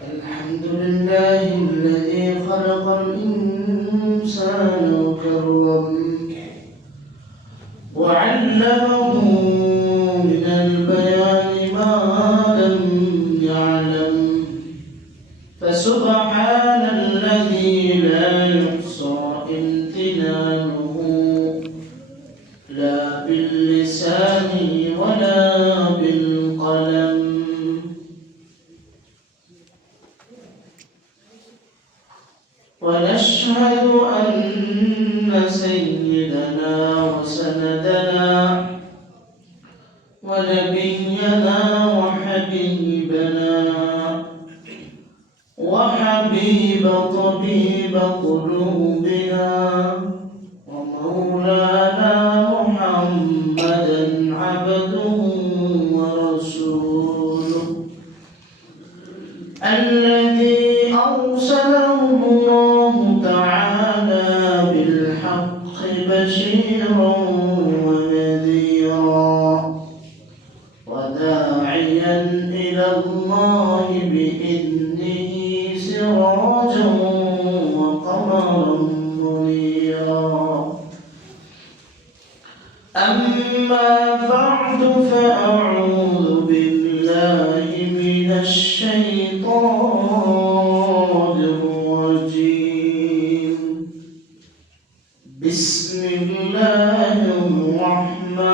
الحمد لله الذي خلق الإنسان وكرمه وعلمه من البيان ما لم يعلم فسبحان الذي لا يحصى امتنانه لا باللسان ولا بالقلم. ونشهد أن سيدنا وسندنا ونبينا وحبيبنا وحبيب طبيب قلوبنا ومولانا محمدا عبده ورسوله الذي أرسله الله تعالى بالحق بشيرا ونذيرا وداعيا إلى الله بإذنه سراجا وقمرا منيرا. أما بعد فأعوذ بالله من الشيطان الرجيم. بسم الله الرحمن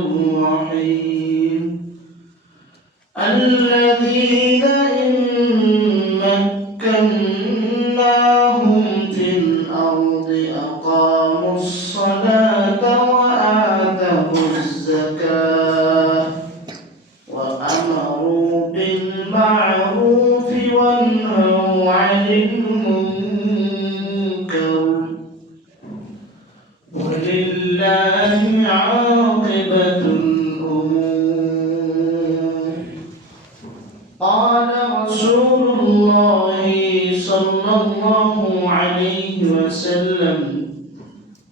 الرحيم. الذين إن مكناهم في الأرض أقاموا الصلاة وآتوا الزكاة وأمروا بالمعروف ونهوا عن المنكر ولله عاقبة الأمور. قال رسول الله صلى الله عليه وسلم: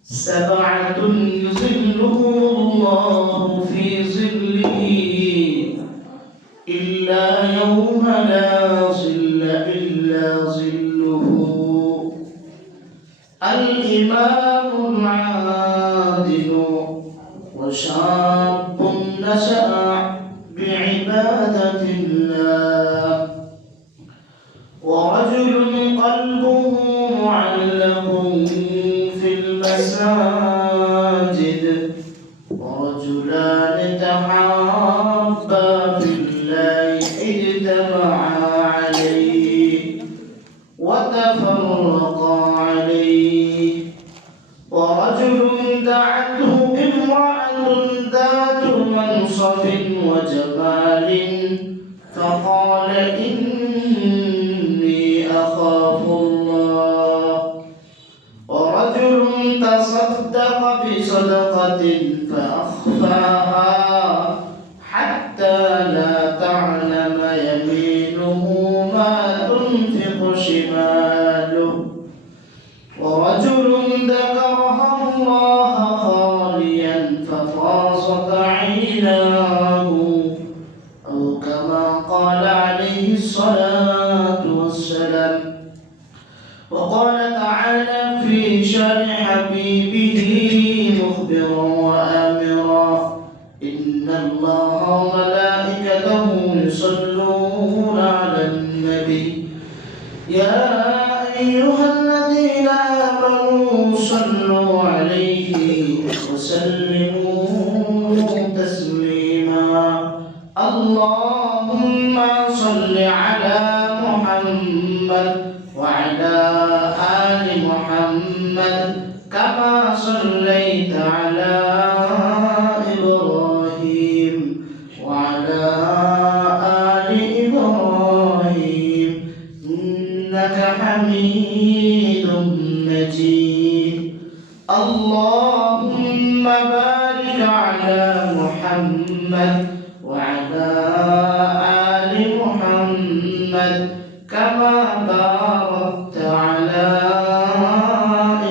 سبعة يظلهم الله في ظله إلا يوم لا ظل إلا ظله: الإمام العادل وشاب نشأ بعبادة الله ورجل قلبه معلق في المساجد ورجلان تحابا في الله اجتمعا عليه وتفرقا عليه ورجل دعته امرأة ذات منصب وجمال فقال إني أخاف الله ورجل تصدق بصدقة فأخفاها حتى لا تعلم يمينه ما تنفق شماله ورجل ذكرها الله خاليا ففاضت عيناه أو كما قال عليه الصلاة والسلام. وقال تعالى في شان حبيبه مخبرا وآمرا: إن الله وملائكته يصلون على النبي يا أيها الذين آمنوا صلوا عليه وسلموا تسليما. اللهم صل على محمد وعلى آل محمد كما صليت على إبراهيم وعلى آل إبراهيم إنك حميد مجيد. اللهم بارك على محمد وعلى آل محمد كما باركت على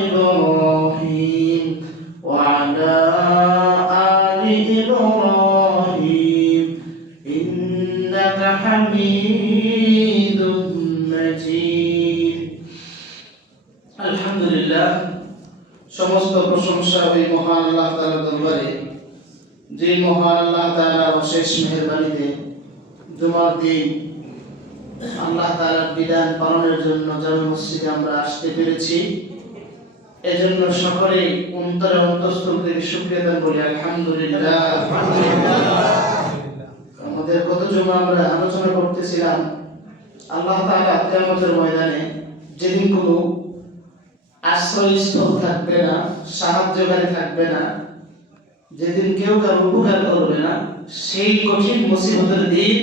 إبراهيم وعلى آل إبراهيم إنك ইন্নাকা হামিদুম মাজিদ। আলহামদুলিল্লাহ, সমস্ত প্রশংসা ওই মহান আল্লাহ তাআলার দরবারে, যে মহান আল্লাহ তাআলার অশেষ মেহেরবানিতে জুমার দিন আল্লাহ তাআলার বিধান পালনের জন্য জামে মসজিদে আমরা আসতে পেরেছি। এজন্য সকলে অন্তরে অন্তঃস্থল থেকে শুকরিয়া আদায় করি আলহামদুলিল্লাহ। আমাদের গত জুমা আমরা আলোচনা করতেছিলাম আল্লাহ তাআলা কিয়ামতের ময়দানে যেদিন কোনো আশ্রয়স্থল থাকবে না, সাহায্যকারী থাকবে না, যেদিন কেউ কারো উপকার করবে না, সেই কঠিন মুসিবতের দিন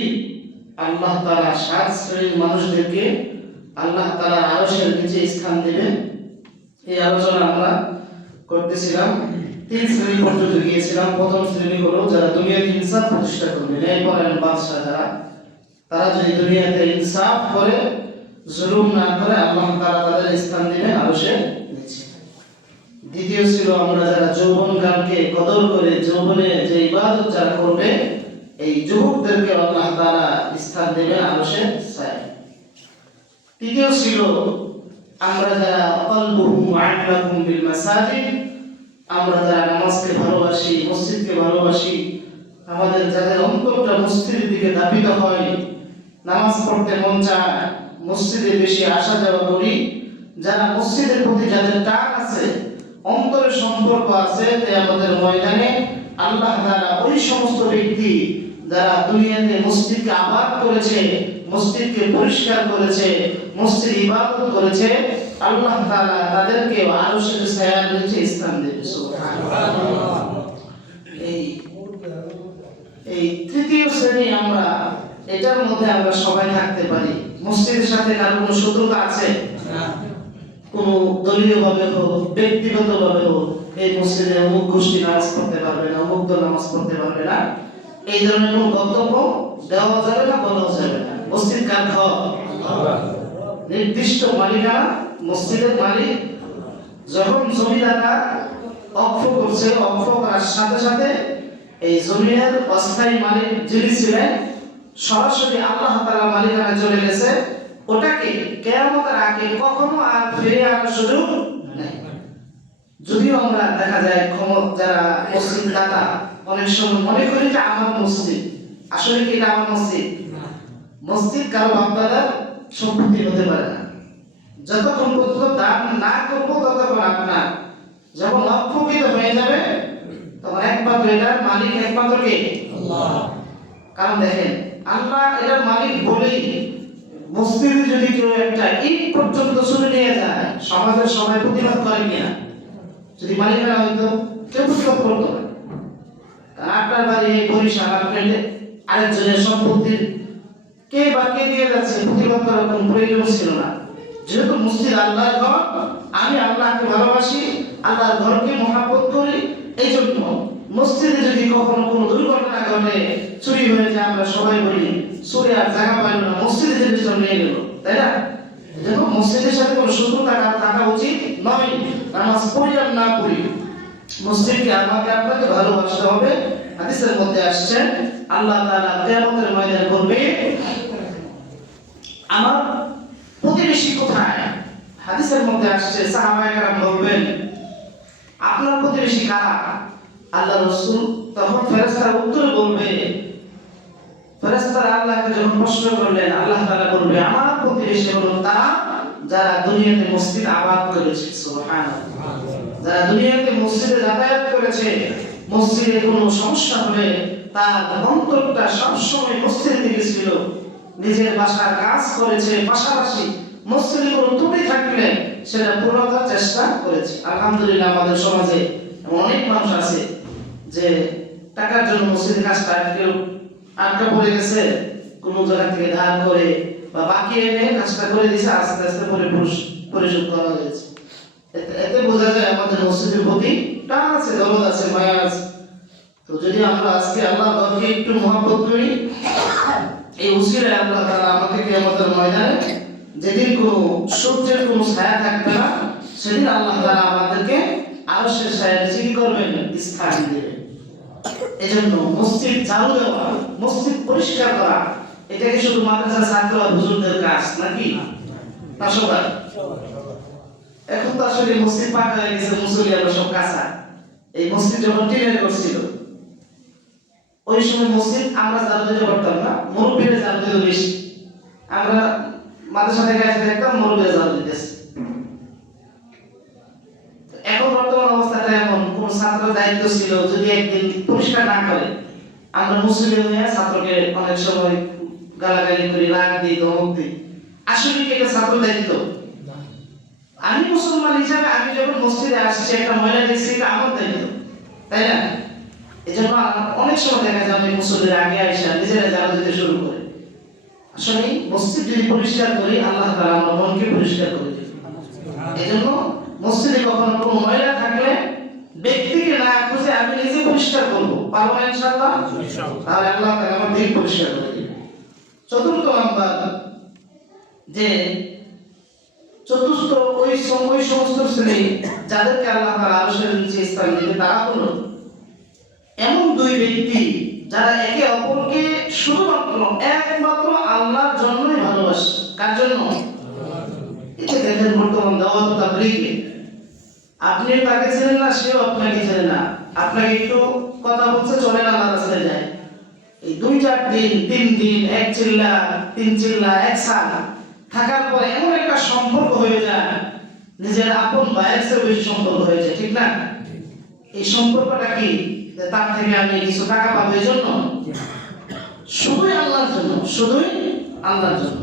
আল্লাহ তাআলা ৭ শ্রেণীর মানুষদেরকে আল্লাহ তাআলা আরশের নিচে স্থান দেবেন। এই আলোচনা আমরা করতেছিলাম, ৩ শ্রেণী পর্যন্ত গিয়েছিলাম। প্রথম শ্রেণী হলো যারা দুনিয়াতে ইনসাফ প্রতিষ্ঠা করবে, ন্যায়পরায়ণ বাদশা যারা, তারা যদি দুনিয়াতে ইনসাফ করে, জুলুম না করে, আল্লাহ তাআলা তাদের স্থান দিবেন আরশের নিচে। দ্বিতীয় ছিল আমরা যারা যৌবনকালকে কদর করে যৌবনে যে ইবাদত যারা করবে, এই যুবকদেরকে আল্লাহ তাআলা স্থান দেবেন আরশের ছায়ায়। তৃতীয় ছিল আমরা যারা কলবুহুম মুআল্লাকুম বিল মাসাজিদ, আমরা যারা নামাজকে ভালোবাসি, মসজিদকে ভালোবাসি, আমাদের যাদের অন্তরটা মসজিদের দিকে ধাবিত হয়, নামাজ পড়তে মন চায়, মসজিদে বেশি আসা যাওয়া করি, যারা মসজিদের প্রতি যাদের টান আছে, অন্তরের সম্পর্ক আছে, কিয়ামতের ময়দানে আল্লাহ তাআলা ওই সমস্ত ব্যক্তি যারা দুনিয়াতে মসজিদকে আবাদ করেছে, মসজিদকে পরিষ্কার করেছে, মসজিদ ইবাদত করেছে, আল্লাহ তাআলা তাদেরকে আরশের ছায়ার নিচে স্থান দেবে। সুবহানাল্লাহ। এই তৃতীয় শ্রেণী আমরা, এটার মধ্যে আমরা সবাই থাকতে পারি। মসজিদের সাথে কার কোনো শত্রুতা আছে? না। কোনো দলীয়ভাবে হোক, ব্যক্তিগতভাবে হোক, এই মসজিদে অমুক গোষ্ঠী নামাজ পড়তে পারবে না, অমুক দল নামাজ পড়তে পারবে না, এই ধরনের কোনো বক্তব্য দেওয়া যাবে না, বলাও যাবে না। মসজিদ কার ঘর? নির্দিষ্ট মালিকানা মসজিদের মালিক। যখন জমিদাররা অক্ষ করছে, অক্ষ করার সাথে সাথে এই জমিনের অস্থায়ী মালিক যিনি ছিলেন, সরাসরি আল্লাহ তাআলা মালিকানা চলে গেছে। ওটাকে কিয়ামতের আগে কখনো আর ফিরে আনার সুযোগ নেই। যদিও আমরা দেখা যায় যারা মসজিদ দাতা অনেক সময় মনে করি যে আমার মসজিদ, আসলে কি এটা আমার মসজিদ? মসজিদ কারো বাপদাদার সম্পত্তি হতে পারে না। যতক্ষণ পর্যন্ত দান না করবো ততক্ষণ আপনার যখন অক্ষুণ্ণ হয়ে যাবে, তখন একমাত্র এটার মালিক একমাত্র কে? আল্লাহ। কারণ দেখেন, আল্লাহ এটার মালিক বলেই মসজিদে যদি কেউ একটা ইট পর্যন্ত চুরি নিয়ে যায়, সমাজের সবাই প্রতিবাদ করে কিনা? যদি মালিকানা হইতো কেউ প্রতিবাদ করতো না। কারণ আপনার বাড়ি বরিশাল, আপনার আরেকজনের সম্পত্তির কে বা কে দিয়ে যাচ্ছে, প্রতিবাদ করার কোনো প্রয়োজন ছিল না। যেহেতু মসজিদ আল্লাহর ঘর, আমি আল্লাহকে ভালোবাসি, আল্লাহর ঘরকে মহাব্বত করি, এই জন্য মসজিদে যদি কখনো কোনো দুর্ঘটনা ঘটে, চুরি হয়ে যায়, আমরা সবাই বলি চুরি আর জায়গা পাইল না, মসজিদে জিনিসটা নিয়ে গেল, তাই না? এজন্য মসজিদের সাথে কোনো শত্রুতা থাকা উচিত নয়। নামাজ পড়ি আর না পড়ি, মসজিদকে আমাকে আপনাকে ভালোবাসতে হবে। হাদিসের মধ্যে আসছে আল্লাহ তাআলা কিয়ামতের ময়দানে বলবে, আমার প্রতিবেশী কোথায়? হাদিসের মধ্যে আসছে সাহাবায়ে কেরাম বলবেন, আপনার প্রতিবেশী কারা? আল্লাহ রাসূল তখন ফেরেশতারা উত্তর বলবে, ফেরেশতারা আল্লাহকে যখন প্রশ্ন করলেন, আল্লাহ তাআলা বলবে, আমার প্রতিবেশী হলো তারা যারা দুনিয়াতে মসজিদ আবাদ করেছে। সুবহানাল্লাহ। যারা দুনিয়াতে মসজিদে যাতায়াত করেছে, মসজিদে কোনো সমস্যা হলে তার অন্তরটা সবসময় মসজিদের দিকে ছিল, নিজের বাসার কাজ করেছে, পাশাপাশি মসজিদে কোনো ত্রুটি থাকলে সেটা পূরণের চেষ্টা করেছে। আলহামদুলিল্লাহ, আমাদের সমাজে অনেক মানুষ আছে যে টাকার জন্য মসজিদের কাজটা কেউ আটকা পড়ে গেছে, কোনো জায়গা থেকে ধার করে বা বাকি এনে কাজটা করে দিয়েছে, আস্তে আস্তে পরিশোধ করা হয়েছে। এতে বোঝা যায় আমাদের মসজিদের প্রতি টান আছে, দরদ আছে, মায়া আছে। তো যদি আমরা আজকে আল্লাহর ঘরকে একটু মহব্বত করি, এই উসিলায় আল্লাহ তাআলা আমাকে কিয়ামতের ময়দানে যেদিন কোনো সূর্যের কোনো ছায়া থাকবে না, সেদিন আল্লাহ তাআলা আমাদেরকে আরশের ছায়ার নিচে কি করবেন? স্থান দেবেন। এজন্য মসজিদ ঝাড়ু দেওয়া, মসজিদ পরিষ্কার করা, এটা কি শুধু মাদ্রাসা ছাত্র আর হুজুরদের কাজ নাকি? না সবার? এখন তো আসলে মসজিদ পাকা হয়ে গেছে, মুসল্লি আমরা সব কাঁচা। এই মসজিদ যখন টিনের করছিল ওই সময় মসজিদ আমরা জানু দিতে পারতাম না, মুরব্বীরা জানু দিত বেশি। আমরা মাদ্রাসা থেকে এসে দেখতাম মুরব্বীরা জানু দিতেছে। এখন বর্তমান অবস্থাটা এমন, কোন ছাত্রের দায়িত্ব ছিল যদি একদিন পরিষ্কার না করে, আমরা মুসলিম হয়ে ছাত্রকে অনেক সময় গালাগালি করি, রাগ দিই, ধমক দিই। আসলে কি এটা ছাত্র দায়িত্ব? আমি মুসলমান হিসাবে আমি যখন মসজিদে আসছি একটা মহিলা দেখছি, এটা আমার দায়িত্ব, তাই না? এই জন্য অনেক সময় দেখা যায় আমি মুসল্লির আগে আসা নিজেরা জানা দিতে শুরু করে। আসলে মসজিদ যদি পরিষ্কার করি আল্লাহ তাআলা আমার মনকে পরিষ্কার করে দেবে। এই জন্য মসজিদে কখনো কোনো ময়লা থাকলে ব্যক্তিকে না খুঁজে আমি নিজে পরিষ্কার করবো, পারবো না ইনশাআল্লাহ? তাহলে আল্লাহ তাআলা আমার দিক পরিষ্কার করে দেবে। চতুর্থ নাম্বার, যে চতুর্থ ওই সমস্ত শ্রেণী যাদেরকে আল্লাহ তাআলা আরশের নিচে স্থান দিবে, তারা হলো এমন দুই ব্যক্তি যারা একে অপরকে শুধুমাত্র একমাত্র আল্লাহর জন্যই ভালোবাসে। কার জন্য? এটা দেখেন বর্তমান দাওয়াত তাবলীগে আপনি তাকে চেনেন না, সেও আপনাকে চেনে না। আপনাকে একটু কথা বলছে, চলে না রাস্তায় যায়, এই 2-4 দিন 3 দিন এক চিল্লা 3 চিল্লা এক সাল থাকার পরে এমন একটা সম্পর্ক হয়ে যায়, নিজের আপন ভাইয়ের চেয়ে বেশি সম্পর্ক হয়ে যায়, ঠিক না? এই সম্পর্কটা কি? তার থেকে আমি কিছু টাকা পাবো এই জন্য? শুধুই আল্লাহর জন্য, শুধুই আল্লাহর জন্য।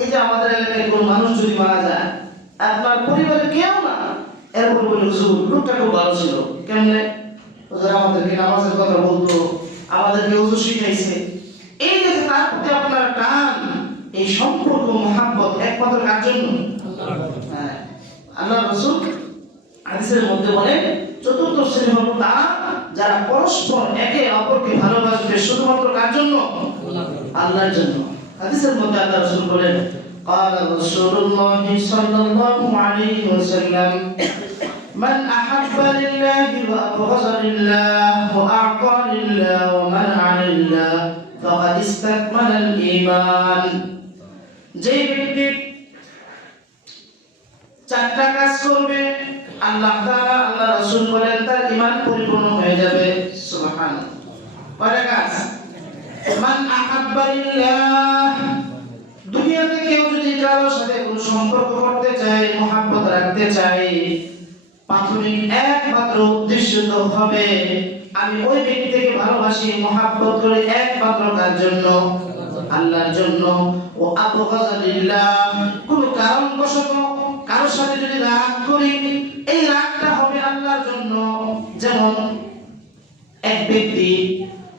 এই যে আমাদের এলাকায় কোন মানুষ যদি মারা যায়, আপনার পরিবারের কেউ না, এরপর বলে হুজুর লোকটা খুব ভালো ছিল, কেমনে? হুজুর আমাদেরকে নামাজের কথা বলতো, আমাদেরকে ওযু শিখাইছে। এই যে তার প্রতি আপনার টান, এই সম্পর্ক মহব্বত একমাত্র কার জন্য? হ্যাঁ, আল্লাহ রাসূল হাদিসের মধ্যে বলেন চতুর্থ শ্রেণী হলো তারা যারা পরস্পর একে অপরকে ভালোবাসবে শুধুমাত্র কার জন্য? আল্লাহর জন্য। হাদিসের মধ্যে আল্লাহ রাসূল বলেন قال رسول الله صلى الله عليه وسلم من أحب لله وأبغض لله وأعطى لله ومنع لله فقد استكمل الإيمان। যে ব্যক্তি চারটা কাজ করবে আল্লাহ তাআলা আল্লাহ রাসূল বলেন তার ঈমান পরিপূর্ণ হয়ে যাবে। সুবহানাল্লাহ। কয়টা কাজ? মান আহাব্বা লিল্লাহ, দুনিয়াতে কেউ যদি কারোর সাথে কোনো সম্পর্ক করতে চায়, মহব্বত রাখতে চায়, প্রাথমিক একমাত্র উদ্দেশ্য তো হবে আমি ওই ব্যক্তিকে ভালোবাসি, মহব্বত করি একমাত্র কার জন্য? আল্লাহর জন্য। ও আবগাযা লিল্লাহ, কোনো কারণবশত কারোর সাথে যদি রাগ করি, এই রাগটা হবে আল্লাহর জন্য। যেমন এক ব্যক্তি,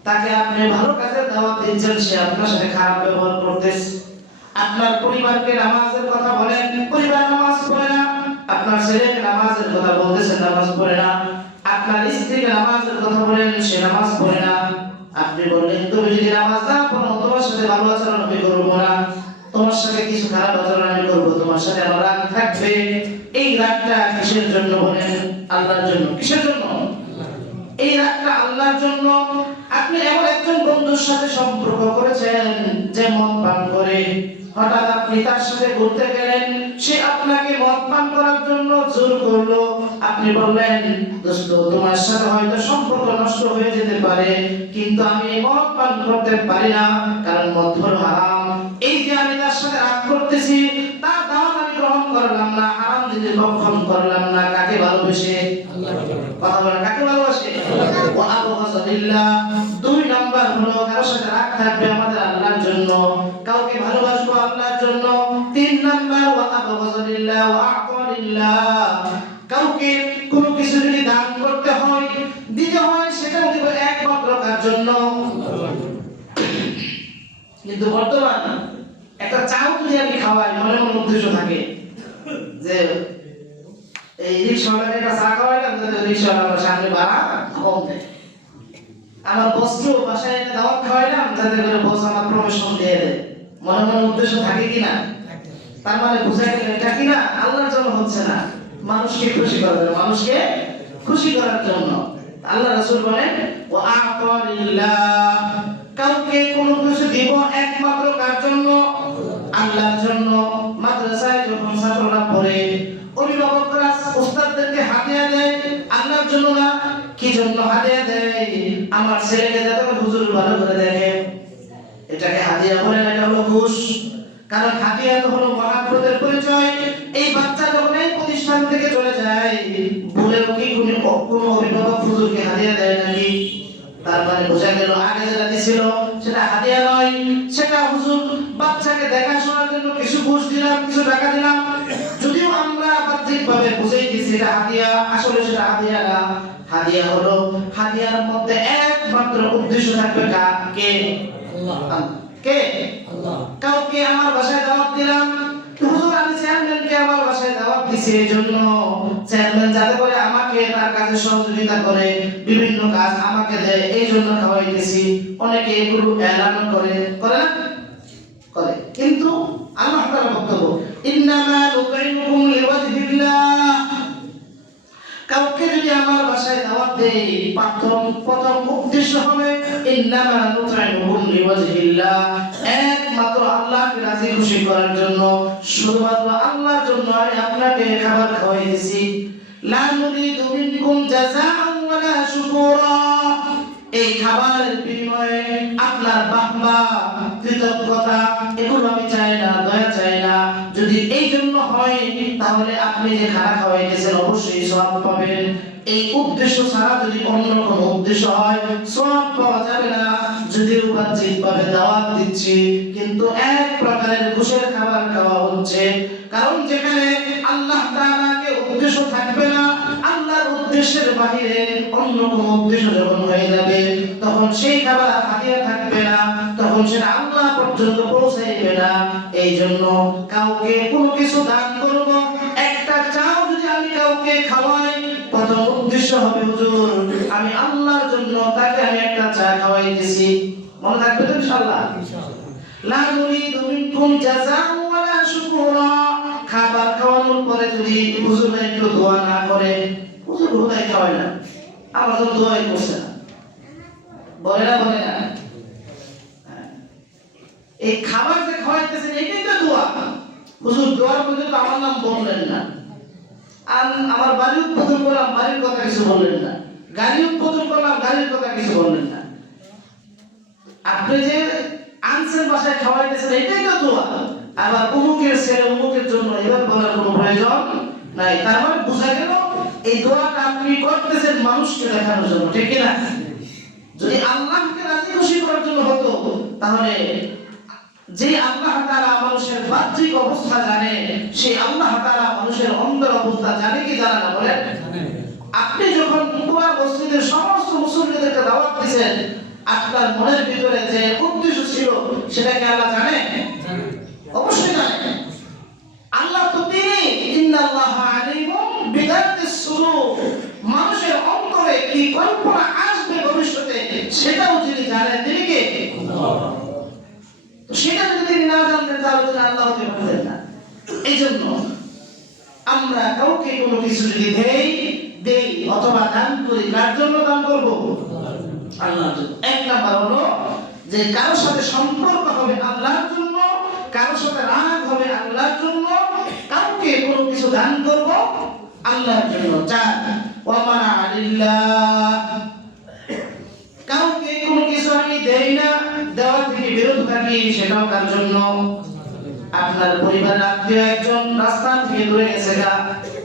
তাকে আপনি ভালো কাজের দাওয়াত দিচ্ছেন, সে আপনার সাথে খারাপ ব্যবহার করতেছে। আপনার পরিবারকে নামাজের কথা বলেন, পরিবার নামাজ পড়ে না। আপনার ছেলেকে নামাজের কথা বলতেছেন, নামাজ পড়ে না। আপনার স্ত্রীকে নামাজের কথা বলেন, সে নামাজ পড়ে না। আপনি বললেন তুমি যদি নামাজ না পড়ো তোমার সাথে ভালো আচরণ আমি করবো না, তোমার সাথে কিছু খারাপ আচরণ আমি করবো, তোমার সাথে আমার রাগ থাকবে। এই রাগটা কিসের জন্য বলেন? আল্লাহর জন্য। কিসের জন্য? এই রাগটা আল্লাহর জন্য। আপনি এমন একজন বন্ধুর সাথে সম্পর্ক করেছেন যে মদ পান করে, হঠাৎ আপনি তার সাথে ঘুরতে গেলেন, সে আপনাকে মদ পান করার জন্য জোর করলো। আপনি বললেন দোস্ত তোমার সাথে হয়তো সম্পর্ক নষ্ট হয়ে যেতে পারে, কিন্তু আমি মদ পান করতে পারি না, কারণ মদ হলো হারাম। এই যে আমি তার সাথে রাগ করতেছি, তার দাওয়াত আমি গ্রহণ করলাম না, হারাম জিনিস ভক্ষণ করলাম না, কাকে ভালোবেসে? কথা বলেন, কাকে ভালোবাসে? ও আবগাযা লিল্লাহ। 2 নাম্বার হলো কারোর সাথে রাগ থাকবে আমাদের আল্লাহর জন্য, কাউকে ভালোবাসবো আল্লাহর জন্য। 3 নাম্বার ও আবগাযা লিল্লাহ ওয়া আ'তা লিল্লাহ, কাউকে কোনো কিছু যদি দান করতে হয়, দিতে হয়, সেটা দিব একমাত্র কার জন্য? কিন্তু বর্তমান একটা চাও যদি আমি খাওয়াই, মনে মনে উদ্দেশ্য থাকে যে এই রিকশাওয়ালাকে একটা চা খাওয়াইলাম যাতে রিকশাওয়ালা আমার সামনে ভাড়া কম দেয়, আমার বসকে বাসায় একটা দাওয়াত খাওয়াইলাম যাতে করে বস আমার প্রমোশন দিয়ে দেয়। মনে মনে উদ্দেশ্য থাকে কিনা? তার মানে বুঝাই গেল এটা কিনা আল্লাহর জন্য হচ্ছে না, মানুষকে খুশি করার জন্য, মানুষকে খুশি করার জন্য। আল্লাহ রাসূল বলেন ওয়া আ'তা লিল্লাহ, কাউকে কোনো কিছু দিব একমাত্র এটাকে হাদিয়া বলে না, এটা হলো ঘুষ। কারণ হাদিয়া তো হলো মহাব্বতের পরিচয়। এই বাচ্চা যখন এই প্রতিষ্ঠান থেকে চলে যায়, ভুলেও কি কোনো অভিভাবক হুজুরকে হাদিয়া দেয় নাকি? তার মানে বোঝা গেল আগে যেটা দিছিল সেটা হাদিয়া নয়, সেটা হুজুর বাচ্চাকে দেখাশোনার জন্য কিছু ঘুষ দিলাম, কিছু টাকা দিলাম। যদিও আমরা বাহ্যিকভাবে বুঝেই দিছি এটা হাদিয়া, আসলে সেটা হাদিয়া না। হাদিয়া হলো, হাদিয়ার মধ্যে একমাত্র উদ্দেশ্য থাকবে কে? আল্লাহ। কে? আল্লাহ। কাউকে আমার বাসায় দাওয়াত দিলাম, হুজুর আমি চেয়ারম্যানকে আমার বাসায় দাওয়াত দিছি এই জন্য চেয়ারম্যান যাতে করে আমাকে তার কাজে সহযোগিতা করে, বিভিন্ন কাজ আমাকে দেয়, এই জন্য খাওয়াইতেছি। অনেকে এগুলো এলান করে না? করে। কিন্তু আল্লাহ তাআলা বক্তব্য ইন্নামা নুতাইমুকুম লিওয়াজহিল্লাহ। কাউকে যদি আমার বাসায় দাওয়াত দেই, প্রথম উদ্দেশ্য হবে ইন্নামা নুতাইমুকুম লিওয়াজহিল্লাহ, একমাত্র আল্লাহকে রাজি খুশি করার জন্য, শুধুমাত্র আল্লাহর জন্য আমি আপনাকে খাবার খাওয়াইতেছি। লা নুরিদু মিনকুম জাযাআন ওয়ালা শুকুরা। এই খাবারের বিনিময়ে আপনার বাহবা, কৃতজ্ঞতা এগুলো আমি চাই না, দয়া চাই না। যদি এই জন্য হয় তাহলে আপনি যে খানা খাওয়াইতেছেন অবশ্যই সওয়াব পাবেন। এই উদ্দেশ্য ছাড়া যদি অন্য কোনো উদ্দেশ্য হয় সওয়াব পাওয়া যাবে না। যদিও বাহ্যিকভাবে দাওয়াত দিচ্ছি, কিন্তু এক প্রকারের ঘুষের খাবার খাওয়া হচ্ছে। কারণ যেখানে আল্লাহ তাআলাকে উদ্দেশ্য থাকবে না, আল্লাহর উদ্দেশ্যের বাহিরে অন্য কোনো উদ্দেশ্য যখন হয়ে যাবে, তখন সেই খাবার হাদিয়া থাকবে না, তখন সেটা আল্লাহ পর্যন্ত পৌঁছাইবে না। এই জন্য কাউকে কোনো কিছু দান করব, একটা চাও যদি আমি কাউকে খাওয়াই, প্রথম উদ্দেশ্য হবে হুজুর আমি আল্লাহর জন্য তাকে আমি একটা চা খাওয়াইতেছি। মনে থাকবে তো ইনশাআল্লাহ? লা নুরিদু মিনকুম জাযাআন ওয়ালা শুকুরা। খাবার খাওয়ানোর পরে যদি হুজুর একটু দোয়া না করে, হুজুর হুদাই খাওয়ায় না, আমার তো দোয়াই করছে না, বলে না? এই খাবার যে খাওয়াইতেছেন এটাই তো দোয়া। হুজুর দোয়ার মধ্যে তো আমার নাম বললেন না, আর আমার বাড়ি উদ্বোধন করলাম, বাড়ির কথা কিছু বললেন না, গাড়ি উদ্বোধন করলাম, গাড়ির কথা কিছু বললেন না। আপনি যে আনছেন বাসায় খাওয়াইতেছেন এটাই তো দোয়া। আবার অমুকের ছেলে অমুকের জন্য এবার বলার কোনো প্রয়োজন নাই। তার মানে বোঝা গেল এই দোয়াটা আপনি করতেছেন মানুষকে দেখানোর জন্য, ঠিক কি না? যদি আল্লাহকে রাজি খুশি করার জন্য হতো, তাহলে যে আল্লাহ তাআলা মানুষের বাহ্যিক অবস্থা জানে, সেই আল্লাহ তাআলা মানুষের অন্তর অবস্থা জানে কি জানে না? বলেন। আপনি যখন পুরা মসজিদের সমস্ত মুসল্লিদেরকে দাওয়াত দিয়েছেন, আপনার মনের ভিতরে যে উদ্দেশ্য ছিল সেটা কি আল্লাহ জানে? অবশ্যই জানে। আল্লাহ তো তিনি ইন্নাল্লাহা আলিমুম বিদাতিস সুদূর, মানুষের অন্তরে কি কল্পনা আসবে ভবিষ্যতে সেটাও তিনি জানেন। তিনি কে? আল্লাহ। তো সেটা যদি তিনি না জানতেন তাহলে তো আল্লাহ হতে পারতেন না। এই জন্য আমরা কাউকে কোনো কিছু যদি দেই অথবা দান করি, কার জন্য দান করব? আল্লাহর জন্য। এক নাম্বার হলো যে কারোর সাথে সম্পর্ক হবে আল্লাহর জন্য, কারোর সাথে রাগ হবে আল্লাহর জন্য, কাউকে কোনো কিছু দান করব আল্লাহর জন্য। চার ওয়া মানা লিল্লাহ, কাউকে কোনো কিছু আমি দেই না, দেওয়া থেকে বিরত থাকি, সেটাও কার জন্য? আপনার পরিবারের আত্মীয় একজন রাস্তা থেকে দূরে গেছে গা,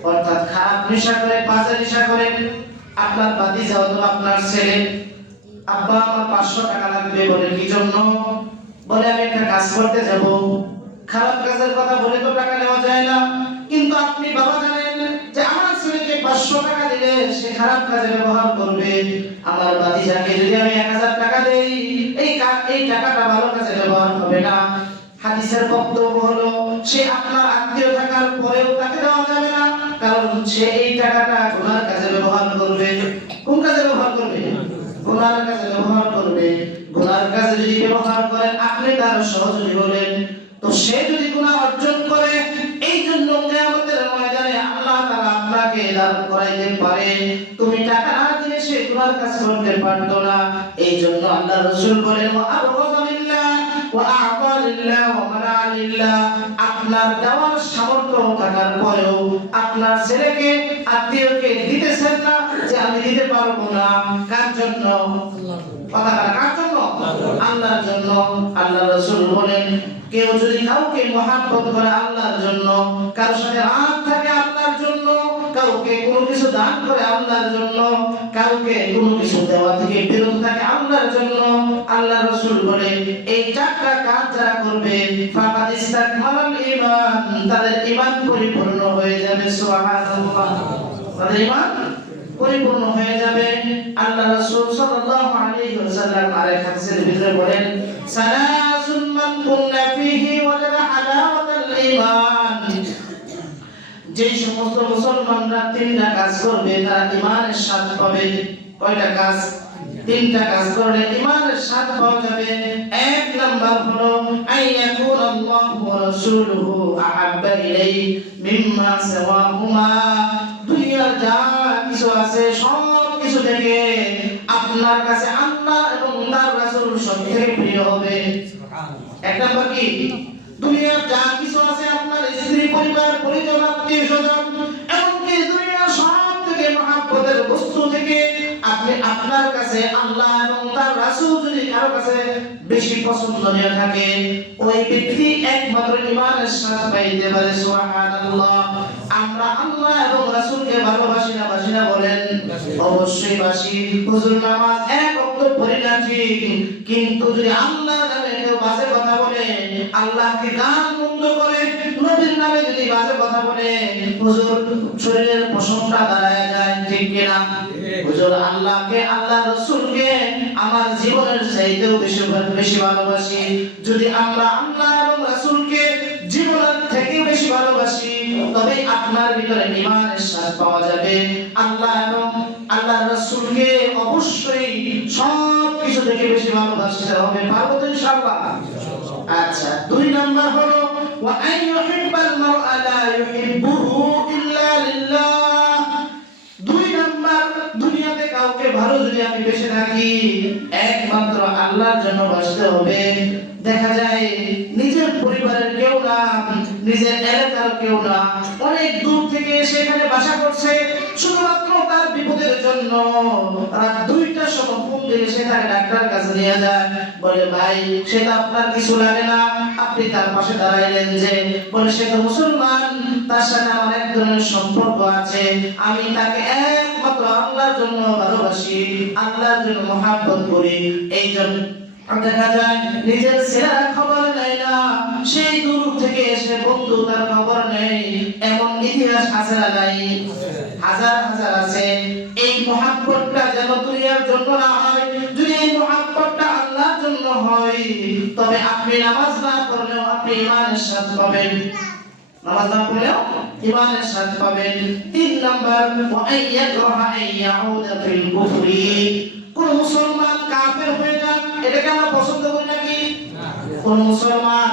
অর্থাৎ খারাপ নেশা করে, বাজে নেশা করে, আপনার ভাতিজা অথবা আপনার ছেলে, আব্বা আমার 500 টাকা লাগবে, বলে কি জন্য? বলে আমি একটা কাজ করতে যাব। খারাপ কাজের কথা বলে তো টাকা নেওয়া যায় না, কিন্তু আপনি বাবা জানেন যে আমার ছেলেকে 500 টাকা দিলে সে খারাপ কাজে ব্যবহার করবে। আমার ভাতিজাকে যদি আমি 1000 টাকা দেই, এই টাকাটা ভালো কাজে ব্যবহার হবে না। হাদিসের বক্তব্য হলো সে আপনার আত্মীয় থাকার পরেও তাকে দেওয়া যাবে না, কারণ সে এই টাকাটা গুনার কাজে ব্যবহার করবে। কোন কাজে ব্যবহার করবে? গুনার কাজে ব্যবহার করবে। গুনার কাজে যদি ব্যবহার করেন, আপনি তার সহযোগী হলেন। তো সে যদি গুনাহ অর্জন করে, এই জন্য কিয়ামতের ময়দানে আল্লাহ তাআলা আপনাকে দাঁড় করাইতে পারে। তুমি টাকা না দিলে সে গুনার কাজ করতে পারতো না। এই জন্য আল্লাহ রাসূল বলেন ওয়া আবগাযা লিল্লাহ ওয়া আ'তা লিল্লাহ ওয়া মানা লিল্লাহ। আপনার দেওয়ার সামর্থ্য থাকার পরেও আপনার ছেলেকে, আত্মীয়কে দিতেছেন না, যে আমি দিতে পারবো না, কার জন্য? পতাকা কার জন্য? আল্লাহর জন্য। আল্লাহ রাসূল বলেন কেউ যদি কাউকে মহব্বত করে আল্লাহর জন্য, কারোর সাথে রাগ থাকে আল্লাহর জন্য, কাউকে কোনো কিছু দান করে আল্লাহর জন্য, কাউকে কোনো কিছু দেওয়া থেকে বিরত থাকে আল্লাহর জন্য, আল্লাহ রাসূল বলেন এই চারটা কাজ যারা করবে ফাকাদ ইসতাকমালাল ঈমান, তাদের ঈমান পরিপূর্ণ হয়ে যাবে। সুবহানাল্লাহ, তাদের ঈমান পরিপূর্ণ হয়ে যাবে। আল্লাহ রাসূল সাল্লাল্লাহু আলাইহি ওয়াসাল্লাম আরেক হাদিসের ভিতরে বলেন সালাসুন মান কুননা ফীহি ওয়াজাদা হালাওয়াতাল ঈমান, যে সমস্ত মুসলমানরা তিনটা কাজ করবে তারা ঈমানের স্বাদ পাবে। কয়টা কাজ? তিনটা কাজ করলে ঈমানের স্বাদ পাওয়া যাবে। এক নাম্বার হলো আইয়াকুন আল্লাহু ওয়া রাসূলুহু আহাব্বা ইলাইহি মিম্মা সাওয়াহুমা, দুনিয়ার যা কিছু আছে সব কিছু থেকে আপনার কাছে আল্লাহ এবং তার রাসূল সবথেকে প্রিয় হবে। এক নাম্বার কি? দুনিয়ার যা কিছু আছে আপনার স্ত্রী, পরিবার, পরিজন, আত্মীয়স্বজন, এমনকি দুনিয়ার সব থেকে মহব্বতের বস্তু থেকে আপনি আপনার কাছে আল্লাহ এবং তার রাসূল যদি কারো কাছে বেশি পছন্দনীয় থাকে, ওই ব্যক্তি একমাত্র ঈমানের স্বাদ পাইতে পারে। সুবহানাল্লাহ। আমরা আল্লাহ এবং রাসূলকে ভালোবাসি না বাসি না বলেন? অবশ্যই বাসি। হুজুর নামাজ এক ওয়াক্ত পড়ি না ঠিক, কিন্তু যদি আল্লাহর নামে কেউ বাজে কথা বলে, আল্লাহকে গান মন্দ করে, নবীর নামে যদি বাজে কথা বলে, হুজুর শরীরের পশমটা দাঁড়ায় যায়, ঠিক কি না? হুজুর আল্লাহকে, আল্লাহর রাসূলকে আমার জীবনের চাইতেও বেশি ভালোবাসি। যদি আমরা আল্লাহ এবং রাসূলকে জীবনের থেকে বেশি ভালোবাসি, তবে আপনার ভিতরে ঈমানের স্বাদ পাওয়া যাবে। আল্লাহ এবং আল্লাহর রাসূলকে অবশ্যই সব কিছু থেকে বেশি ভালোবাসতে হবে। পারবো তো ইনশাআল্লাহ? আচ্ছা, দুই নাম্বার হলো ওয়া আইয়ুহিব্বাল মারআ লা ইউহিব্বুহু ইল্লা লিল্লাহ। দুই নাম্বার, দুনিয়াতে কাউকে ভালো যদি আমি বেশি থাকি, একমাত্র আল্লাহর জন্য বাসতে হবে। দেখা যায় নিজের পরিবারের কেউ না, নিজের এলাকার কেউ না, অনেক দূর থেকে সেখানে বাসা করছে শুধুমাত্র তার বিপদের জন্য। রাত 2টার সময় ফোন দিয়ে সে তাকে ডাক্তার কাছে নিয়ে যায়, বলে ভাই সেটা আপনার কিছু লাগে না, আপনি তার পাশে দাঁড়াইলেন যে? বলে সে তো মুসলমান, তার সাথে আমার এক ধরনের সম্পর্ক আছে, আমি তাকে একমাত্র আল্লাহর জন্য ভালোবাসি, আল্লাহর জন্য মহব্বত করি। এই জন্য দেখা যায় নিজের ছেলের খবর নেয় না, সেই দূর থেকে এসে বন্ধু তার খবর নেই, এমন ইতিহাস আছে না নাই? হাজার হাজার আছে। এই মহব্বতটা যেন দুনিয়ার জন্য না হয়, যদি এই মহব্বতটা আল্লাহর জন্য হয়, তবে আপনি নামাজ না পড়লেও আপনি ঈমানের স্বাদ পাবেন। নামাজ না পড়লেও ঈমানের স্বাদ পাবেন। তিন নাম্বার ওয়া আইয়াকরাহা আইয়াউদা ফিল কুফরি, কোন মুসলমান কাফের হয়ে যান, এটাকে আমরা পছন্দ করি নাকি? কোন মুসলমান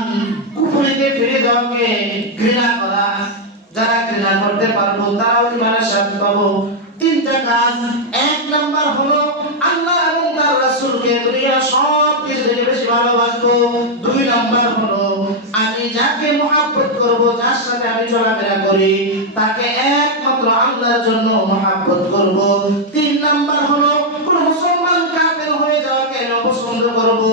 কুফরিতে ফিরে যাওয়াকে ঘৃণা করা, যারা ঘৃণা করতে পারবো তারাও ঈমানের স্বাদ পাবো। তিনটা কাজ। এক নাম্বার হলো আল্লাহ এবং তার রাসূলকে দুনিয়ার সব কিছু থেকে বেশি ভালোবাসবো। দুই নাম্বার হলো আমি যাকে মহব্বত করব, যার সাথে আমি চলাফেরা করি, তাকে একমাত্র আল্লাহর জন্য মহব্বত করব। তিন নাম্বার হলো কোন মুসলমান কাফের হয়ে যাওয়াকে আমি অপছন্দ করব।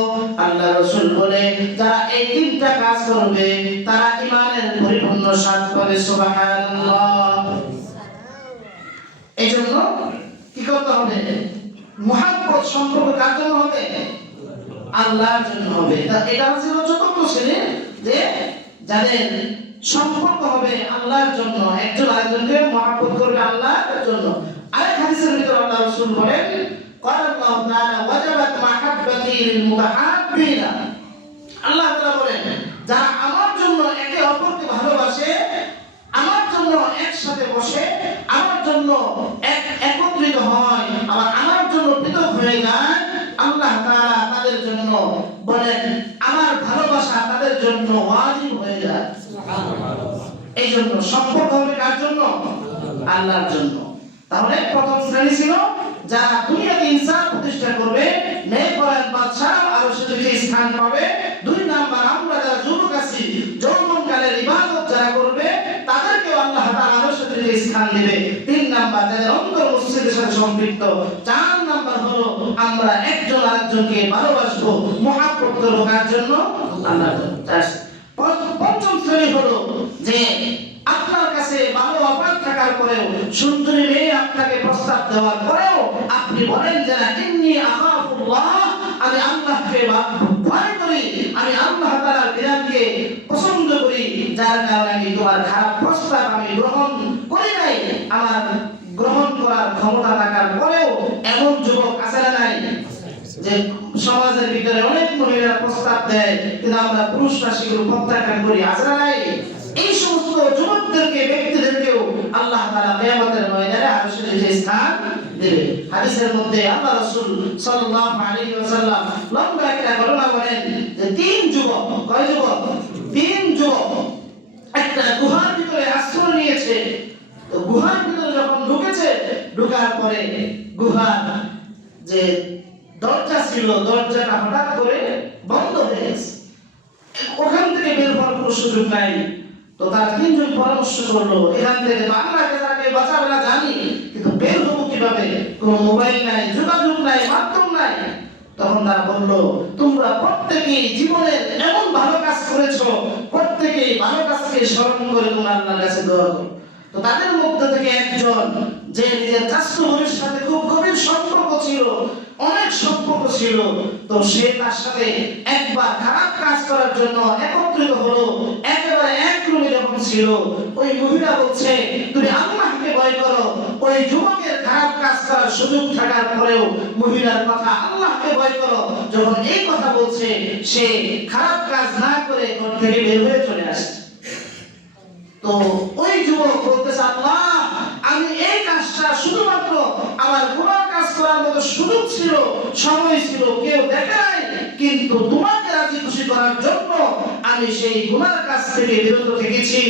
আল্লাহ রাসূল বলে যারা এই তিনটা কাজ করবে তারা ঈমানের পরিপূর্ণ স্বাদ পাবে। সুবহানাল্লাহ। এই জন্য কি করতে হবে? মহব্বত সম্পর্ক কার জন্য হবে? আল্লাহর জন্য হবে। এটা হচ্ছে চতুর্থ শ্রেণী, যে যাদের সম্পর্ক হবে আল্লাহর জন্য, একজন আরেকজনকে মহব্বত করবে আল্লাহর জন্য। আরেক হাদিসের ভিতরে আল্লাহ রাসূল বলেন قال الله تعالى وجبت محبتي للمتحابين, আল্লাহ তাআলা বলেন যারা আমার জন্য একে অপরকে ভালোবাসে, আমার জন্য একসাথে বসে, আমার জন্য একত্রিত হয়, আবার আমার জন্য পৃথক হয়ে যায়, আল্লাহ তাআলা তাদের জন্য বলেন আমার ভালোবাসা তাদের জন্য ওয়াজিব হয়ে যায়। সুবহানাল্লাহ। এই জন্য সম্পর্ক হবে কার জন্য? আল্লাহর জন্য। তাহলে প্রথম শ্রেণী ছিল যারা দুনিয়াতে ইনসাফ প্রতিষ্ঠা করবে, নেক পরায়ণ বাদশাহ আরশে যে স্থান পাবে। দুই নাম্বার আমরা যারা যুবক আছি, যৌবনকালের ইবাদত যারা করবে তাদেরকে আল্লাহ তাআলা আরশে যে স্থান দেবে। তিন নাম্বার যাদের অন্তর মসজিদের সাথে সম্পৃক্ত। 4 নাম্বার হলো আমরা একজন আরেকজনকে ভালোবাসবো, মহব্বত করব কার জন্য? আল্লাহর জন্য। পঞ্চম শ্রেণী হলো যে আপনার কাছে ভালো অফার থাকার পরেও, সুন্দরী মেয়ে আপনাকে প্রস্তাব দেওয়ার পরেও আপনি বলেন যে না, ইন্নী আখাফুল্লাহ, আমি আল্লাহকে ভয় করি, আমি আল্লাহ তাআলার বিধানকে পছন্দ করি, যার কারণে আমি তোমার খারাপ প্রস্তাব আমি গ্রহণ করি নাই। আমার গ্রহণ করার ক্ষমতা থাকার পরেও এমন যুবক আছে না নাই যে সমাজের ভিতরে অনেক মহিলারা প্রস্তাব দেয় কিন্তু আমরা পুরুষরা সেগুলো প্রত্যাখ্যান করি, আছে না নাই? এই সমস্ত যুবকদেরকে, ব্যক্তিদেরকেও আল্লাহ তাআলা কিয়ামতের ময়দানে আরশের নিচে স্থান দেবে। হাদিসের মধ্যে আল্লাহ রাসূল সাল্লাল্লাহু আলাইহি ওয়াসাল্লাম লম্বা একটা ঘটনা বলেন যে 3 যুবক, কয় যুবক? 3 যুবক একটা গুহার ভিতরে আশ্রয় নিয়েছে। তো গুহার ভিতরে যখন ঢুকেছে, ঢোকার পরে গুহার যে দরজা ছিল, দরজাটা হঠাৎ করে বন্ধ হয়ে গেছে, ওখান থেকে বের হওয়ার কোনো সুযোগ নাই। তো তারা 3 জন পরামর্শ করলো, এখান থেকে তো আল্লাহকে তাকে বাঁচাবে না জানি, কিন্তু বের হবো কিভাবে? কোনো মোবাইল নাই, যোগাযোগ নাই, মাধ্যম নাই। তখন তারা বললো, তোমরা প্রত্যেকেই জীবনের এমন ভালো কাজ করেছো, প্রত্যেকেই ভালো কাজকে স্মরণ করে তোমরা আল্লাহর কাছে দোয়া করো। তো তাদের মধ্যে থেকে একজন, যে নিজের চাচা বোনের সাথে খুব গভীর সম্পর্ক ছিল, অনেক সম্পর্ক ছিল, তো সে তার সাথে একবার খারাপ কাজ করার জন্য একত্রিত হলো। একেবারে এক রুমে যখন ছিল, ওই মহিলা বলছে, তুমি আল্লাহকে ভয় করো। ওই যুবকের খারাপ কাজ করার সুযোগ থাকার পরেও মহিলার কথা, আল্লাহকে ভয় করো, যখন এই কথা বলছে, সে খারাপ কাজ না করে ঘর থেকে বের হয়ে চলে আসছে। তো ওই যুবক বলতেছে, আল্লাহ, আমি এই কাজটা শুধুমাত্র আমার গুনাহ কাজ করার মতো সুযোগ ছিল, সময় ছিল, কেউ দেখে নাই, কিন্তু তোমাকে রাজি খুশি করার জন্য আমি সেই গুনার কাজ থেকে বিরত থেকেছি।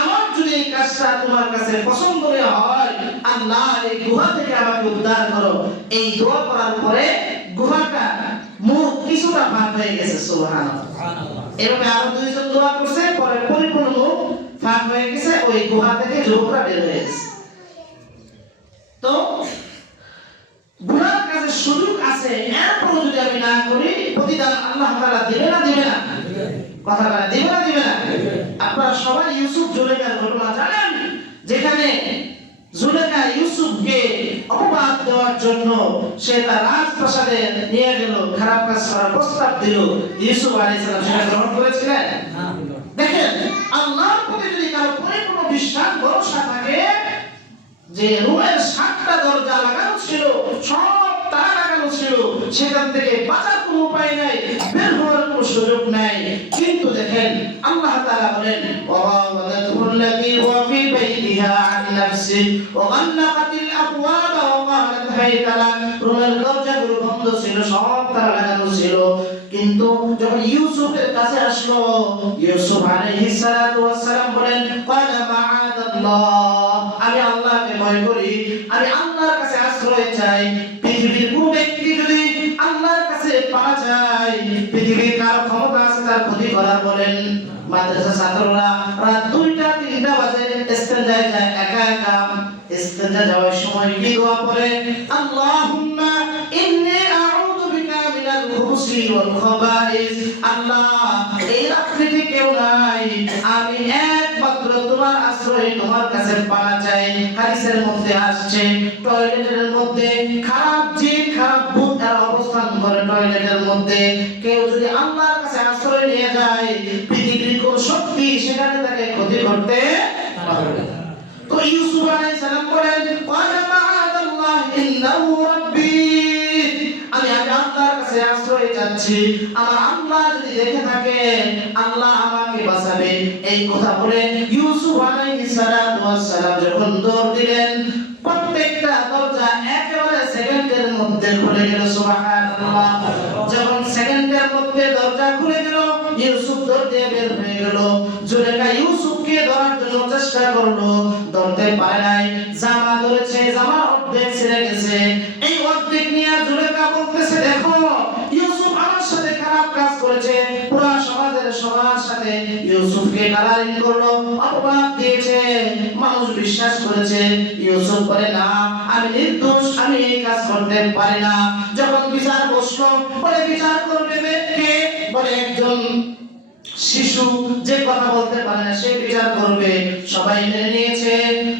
আমার যদি এই কাজটা তোমার কাছে পছন্দ হয়, আল্লাহ এই গুহা থেকে আমাকে উদ্ধার করো। এই দোয়া করার পরে গুহাটা মুখ কিছুটা ফাঁক হয়ে গেছে। সুবহানাল্লাহ। এরকম আরো 2 জন দোয়া করছে, পরে পরিপূর্ণ মুখ ফাঁক হয়ে গেছে, ওই গুহা থেকে যুবকরা বের হয়ে গেছে। তো গুনার কাজের সুযোগ আছে, এরপর যদি আমি না করি, প্রতিদান আল্লাহ তাআলা দিবে না? দিবে না? কথা বলা, দিবে না? দিবে না? আপনারা সবাই ইউসুফ জুলেখার ঘটনা জানেন, যেখানে জুলেখা ইউসুফকে অপবাদ দেওয়ার জন্য সে তার রাজপ্রাসাদে নিয়ে গেল, খারাপ কাজ করার প্রস্তাব দিল। ইউসুফ আলাইহিস সালাম সেটা গ্রহণ করেছিলেন? দেখেন, আল্লাহর প্রতি যদি কারো পরিপূর্ণ বিশ্বাস, ভরসা থাকে, যে রুমের 7টা দরজা লাগানো ছিল, সব তালা লাগানো ছিল, সেখান থেকে বাঁচার কোনো উপায় নাই, বের হওয়ার কোনো সুযোগ নাই, কিন্তু দেখেন আল্লাহ তাআলা বলেন, ওয়াওয়াদাতুল্লাযী হুয়া ফী বাইতিহা আন নাফসি ওয়া গাল্লাকাতিল আবওয়াবা ওয়া ক্বালাত হাইতা লাক। রুমের দরজাগুলো বন্ধ ছিল, সব তালা লাগানো ছিল, কিন্তু যখন ইউসুফের কাছে আসলো, ইউসুফ আলাইহিস সালাতু ওয়াস সালাম বলেন, ক্বালা মাআদাল্লাহ, আমি আল্লাহকে ভয় করি, আমি আল্লাহর কাছে আশ্রয় চাই। পৃথিবীর কোন ব্যক্তি যদি আল্লাহর কাছে পাওয়া যায়, পৃথিবীর কার ক্ষমতা আছে তার ক্ষতি করার? বলেন। মাদ্রাসা ছাত্ররা রাত 2টা 3টা বাজে ইস্তেঞ্জায় যায়, একা একা ইস্তেঞ্জা যাওয়ার সময় কি দোয়া পড়ে? আল্লাহুম্মা ইন্নী আউযু বিকা মিনাল খুবুসি ওয়াল খাবাইস। আল্লাহ, এই রাত্রিতে কেউ নাই, আমি একমাত্র তোমার আশ্রয়, তোমার কাছে পাওয়া চাই। হাদিসের মধ্যে আসছে, টয়লেটের মধ্যে খারাপ জিন, খারাপ ভূত তারা অবস্থান করে টয়লেটের মধ্যে। কেউ যদি আল্লাহর কাছে আশ্রয় নিয়ে যায়, পৃথিবীর কোন শক্তি সেখানে তাকে ক্ষতি করতে পারবে না। তো ইউসুফ আলাইহিস সালাম বলেন, ওয়া মাআদাল্লাহ ইন্নাহু রাব্বি, আমি আল্লাহর কাছে আশ্রয় চাচ্ছি, আমার আল্লাহ যদি দেখে থাকে, আল্লাহ আমাকে বাঁচাবে। এই কথা বলে ইউসুফ আলাইহিস সালাম যখন দৌড় দিলেন, প্রত্যেকটা দরজা একেবারে সেকেন্ডের মধ্যে খুলে গেল। সুবহানাল্লাহ। যখন সেকেন্ডের মধ্যে দরজা খুলে গেল, ইউসুফ দৌড় দিয়ে বের হয়ে গেল। জুলেখা ইউসুফকে ধরার জন্য চেষ্টা করলো, ধরতে পারে নাই। জামা ধরেছে, জামা অর্ধেক ছিঁড়ে গেছে। এই অর্ধেক নিয়ে জুলেখা বলতেছে, দেখো ইউসুফ আমার সাথে খারাপ কাজ করেছে, পুরো সমাজের সবার সাথে ইউসুফকে কালারিং করলো, অপবাদ দিয়েছে, মানুষ বিশ্বাস করেছে। ইউসুফ বলে না, আমি নির্দোষ, আমি এই কাজ করতে পারি না। যখন বিচার বসলো, বলে বিচার করবে কে? বলে একজন শিশু, যে কথা বলতে পারে না, সে বিচার করবে। সবাই মেনে নিয়েছে।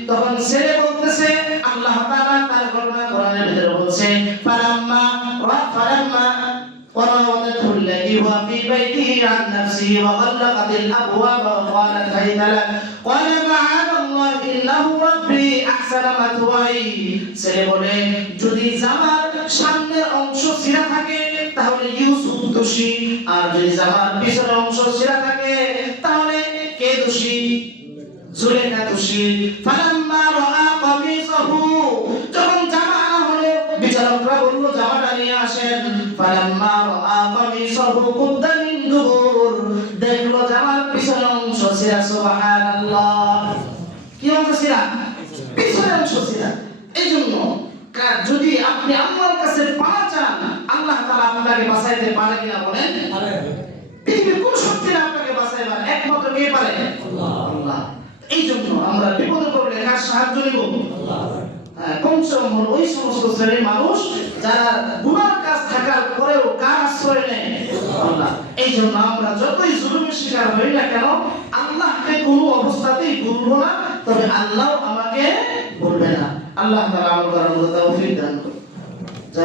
তখন ছেলে বলতেছে, আল্লাহ তাআলা তার ঘটনা কোরআনের ভিতরে বলছে, ফালাম্মা وراودته التي هو في بيته عن نفسه وغلقت الابواب وقالت هيت لك قال معاذ الله انه ربي احسن مثواي। ছেলে বলে, যদি জামার সামনের অংশ ছিঁড়া থাকে তাহলে ইউসুফ দোষী, আর যদি জামার পিছনের অংশ ছিঁড়া থাকে তাহলে কে দোষী? জুলেখা দোষী। ফালাম্মা রাআ কামিসাহু, যখন জামা আনা হলো, বিচারকরা বলল জামাটা নিয়ে আসেন। ফালাম্মা রাআ কামিসাহু কুদ্দা মিন দুবুর, দেখলো জামার পিছনের অংশ ছিঁড়া। সুবহানাল্লাহ। কি অংশ ছিঁড়া? পিছনের অংশ ছিঁড়া। এইজন্য যদি আপনি আল্লাহর কাছে পাওয়া চান, আল্লাহ তাআলা আপনাকে বাঁচাইতে পারে কিনা বলেন? পারে। পৃথিবীর কোন শক্তি না আপনাকে বাঁচাইবে? একমাত্র কে পারে? আল্লাহ। এই জন্য আমরা বিপদে পড়লে কার সাহায্য নিব? আল্লাহ। পঞ্চম হলো ওই সমস্ত শ্রেণীর মানুষ যারা গুনার কাজ থাকার পরেও কার আশ্রয় নেয়? আল্লাহ। এই জন্য আমরা যতই জুলুমের শিকার হই না কেন, আল্লাহকে কোনো অবস্থাতেই ভুলবো না, তবে আল্লাহ আমাকে ভুলবে না। আল্লাহ তাআলা আমাদের তৌফিক দান করুন।